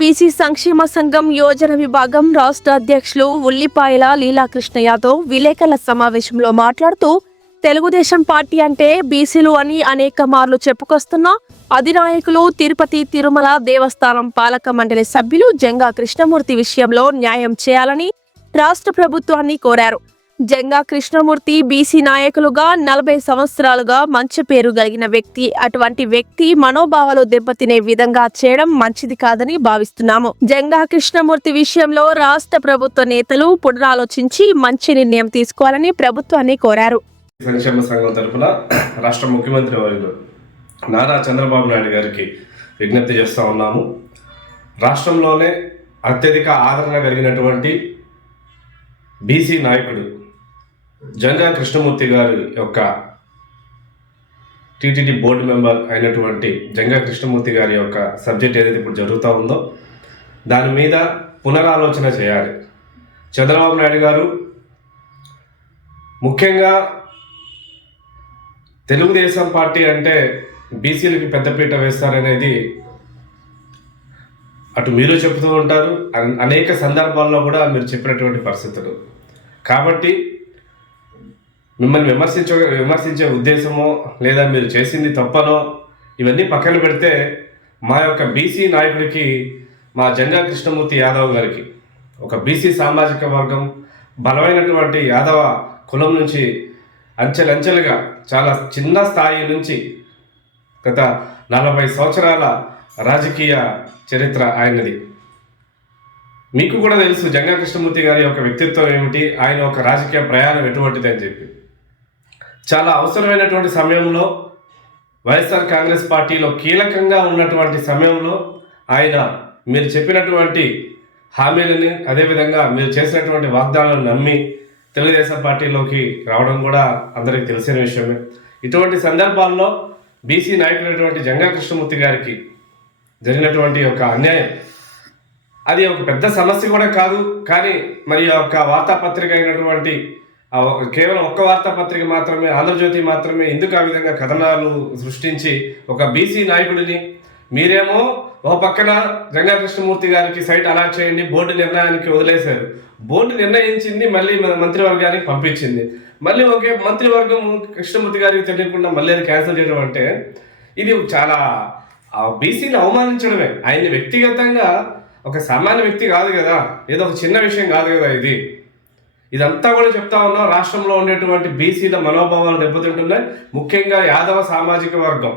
BC సంక్షేమ సంఘం యోజన విభాగం రాష్ట్ర అధ్యక్షులు ఉల్లిపాయల లీలాకృష్ణ యాదవ్ విలేకరుల సమావేశంలో మాట్లాడుతూ తెలుగుదేశం పార్టీ అంటే బీసీలు అని అనేక మార్లు చెప్పుకొస్తున్న అధినాయకులు తిరుపతి తిరుమల దేవస్థానం పాలక మండలి సభ్యులు జంగా కృష్ణమూర్తి విషయంలో న్యాయం చేయాలని రాష్ట్ర ప్రభుత్వాన్ని కోరారు. జంగా కృష్ణమూర్తి బీసీ నాయకులుగా 40 సంవత్సరాలుగా మంచి పేరు కలిగిన వ్యక్తి. అటువంటి వ్యక్తి మనోభావాలు దెబ్బతినే విధంగా చేయడం మంచిది కాదని భావిస్తున్నాము. జంగా కృష్ణమూర్తి విషయంలో రాష్ట్ర ప్రభుత్వ నేతలు పునరాలోచించి మంచి నిర్ణయం తీసుకోవాలని ప్రభుత్వాన్ని కోరారు. సంక్షేమ సంఘం తరఫున రాష్ట్ర ముఖ్యమంత్రి వర్యులు నారా చంద్రబాబు నాయుడు గారికి విజ్ఞప్తి చేస్తూ ఉన్నాము. రాష్ట్రంలోనే అత్యధిక ఆదరణ కలిగినటువంటి బీసీ నాయకుడు జంగా కృష్ణమూర్తి గారి యొక్క టీటీడీ బోర్డు మెంబర్ అయినటువంటి జంగా కృష్ణమూర్తి గారి యొక్క సబ్జెక్ట్ ఏదైతే ఇప్పుడు జరుగుతూ ఉందో దాని మీద పునరాలోచన చేయాలి. చంద్రబాబు నాయుడు గారు ముఖ్యంగా తెలుగుదేశం పార్టీ అంటే బీసీలకి పెద్దపీట వేస్తారనేది అటు మీరు చెబుతూ ఉంటారు, అనేక సందర్భాల్లో కూడా మీరు చెప్పినటువంటి పరిస్థితులు. కాబట్టి మిమ్మల్ని విమర్శించే ఉద్దేశమో లేదా మీరు చేసింది తప్పనో ఇవన్నీ పక్కన పెడితే మా యొక్క బీసీ నాయకుడికి, మా జంగా కృష్ణమూర్తి యాదవ్ గారికి, ఒక బీసీ సామాజిక వర్గం బలమైనటువంటి యాదవ కులం నుంచి అంచెలంచెలుగా చాలా చిన్న స్థాయి నుంచి గత 40 సంవత్సరాల రాజకీయ చరిత్ర ఆయనది. మీకు కూడా తెలుసు జంగా కృష్ణమూర్తి గారి యొక్క వ్యక్తిత్వం ఏమిటి, ఆయన ఒక రాజకీయ ప్రయాణం ఎటువంటిది అని చెప్పి. చాలా అవసరమైనటువంటి సమయంలో వైఎస్ఆర్ కాంగ్రెస్ పార్టీలో కీలకంగా ఉన్నటువంటి సమయంలో ఆయన మీరు చెప్పినటువంటి హామీలని, అదేవిధంగా మీరు చేసినటువంటి వాగ్దానాలను నమ్మి తెలుగుదేశం పార్టీలోకి రావడం కూడా అందరికీ తెలిసిన విషయమే. ఇటువంటి సందర్భాల్లో బీసీ నాయకులైనటువంటి జంగా కృష్ణమూర్తి గారికి జరిగినటువంటి ఒక అన్యాయం అది ఒక పెద్ద సమస్య కూడా కాదు. కానీ మరి ఒక వార్తాపత్రిక అయినటువంటి కేవలం ఒక్క వార్తాపత్రిక మాత్రమే, ఆంధ్రజ్యోతి మాత్రమే ఎందుకు ఆ విధంగా కథనాలు సృష్టించి ఒక బీసీ నాయకుడిని మీరేమో ఒక పక్కన జంగా కృష్ణమూర్తి గారికి సైట్ అలాట్ చేయండి బోర్డు నిర్ణయానికి వదిలేశారు. బోర్డు నిర్ణయించింది మళ్ళీ మంత్రివర్గానికి పంపించింది, మళ్ళీ ఒకే మంత్రివర్గం కృష్ణమూర్తి గారికి తెలియకుండా మళ్ళీ అది క్యాన్సిల్ చేయడం అంటే ఇది చాలా బీసీని అవమానించడమే. ఆయన్ని వ్యక్తిగతంగా ఒక సామాన్య వ్యక్తి కాదు కదా, ఏదో ఒక చిన్న విషయం కాదు కదా ఇదంతా కూడా చెప్తా ఉన్నాం. రాష్ట్రంలో ఉండేటువంటి బీసీల మనోభావాలు దెబ్బతింటున్నాయి. ముఖ్యంగా యాదవ సామాజిక వర్గం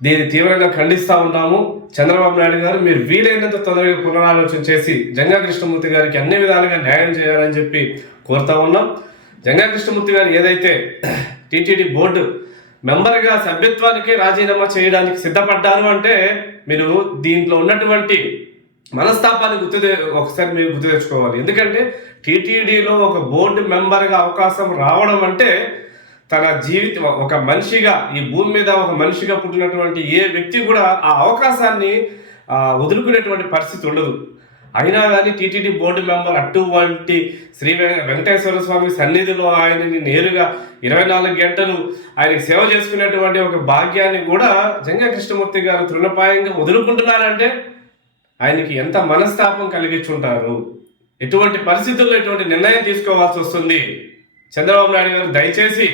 దీన్ని తీవ్రంగా ఖండిస్తూ ఉన్నాము. చంద్రబాబు నాయుడు గారు మీరు వీలైనంత తొందరగా పునరాలోచన చేసి జంగా కృష్ణమూర్తి గారికి అన్ని విధాలుగా న్యాయం చేయాలని చెప్పి కోరుతా ఉన్నాం. జంగా కృష్ణమూర్తి గారు ఏదైతే టీటీడీ బోర్డు మెంబర్గా సభ్యత్వానికి రాజీనామా చేయడానికి సిద్ధపడ్డారు అంటే మీరు దీంట్లో ఉన్నటువంటి మనస్తాపాన్ని ఒకసారి మీరు గుర్తు తెచ్చుకోవాలి. ఎందుకంటే టీటీడీలో ఒక బోర్డు మెంబర్గా అవకాశం రావడం అంటే తన జీవితం ఒక మనిషిగా ఈ భూమి మీద ఒక మనిషిగా పుట్టినటువంటి ఏ వ్యక్తి కూడా ఆ అవకాశాన్ని వదులుకునేటువంటి పరిస్థితి ఉండదు. అయినా కానీ టీటీడీ బోర్డు మెంబర్ అటువంటి శ్రీ వెంకటేశ్వర స్వామి సన్నిధిలో ఆయనని నేరుగా 24 గంటలు ఆయనకి సేవ చేసుకునేటువంటి ఒక భాగ్యాన్ని కూడా జంగా కృష్ణమూర్తి గారు తృణప్రాయంగా వదులుకుంటున్నారంటే ఆయనకి ఎంత మనస్తాపం కలిగించుంటారు, ఎటువంటి పరిస్థితుల్లో ఎటువంటి నిర్ణయం తీసుకోవాల్సి వస్తుంది. చంద్రబాబు నాయుడు గారు దయచేసి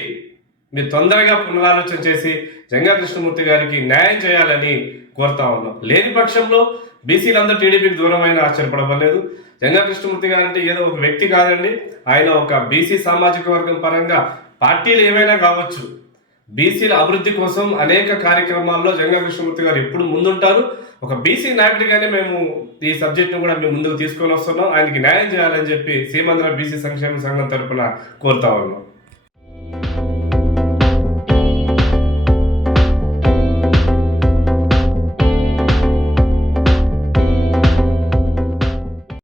మీరు తొందరగా పునరాలోచన చేసి జంగా కృష్ణమూర్తి గారికి న్యాయం చేయాలని కోరుతా ఉన్నాం. లేని పక్షంలో బీసీలందరూ టీడీపీకి దూరమైన ఆశ్చర్యపడలేదు. జంగా కృష్ణమూర్తి గారు అంటే ఏదో ఒక వ్యక్తి కాదండి, ఆయన ఒక బీసీ సామాజిక వర్గం పరంగా పార్టీలు ఏమైనా కావచ్చు, బీసీల అభివృద్ధి కోసం అనేక కార్యక్రమాల్లో జంగా కృష్ణమూర్తి గారు ఎప్పుడు ముందుంటారు. ఒక బీసీ నాయకుడిగానే మేము ఈ సబ్జెక్ట్ను కూడా మేము ముందుకు తీసుకొని వస్తున్నాం. ఆయనకి న్యాయం చేయాలని చెప్పి సీమాంధ్ర బీసీ సంక్షేమ సంఘం తరఫున కోరుతా ఉన్నాం.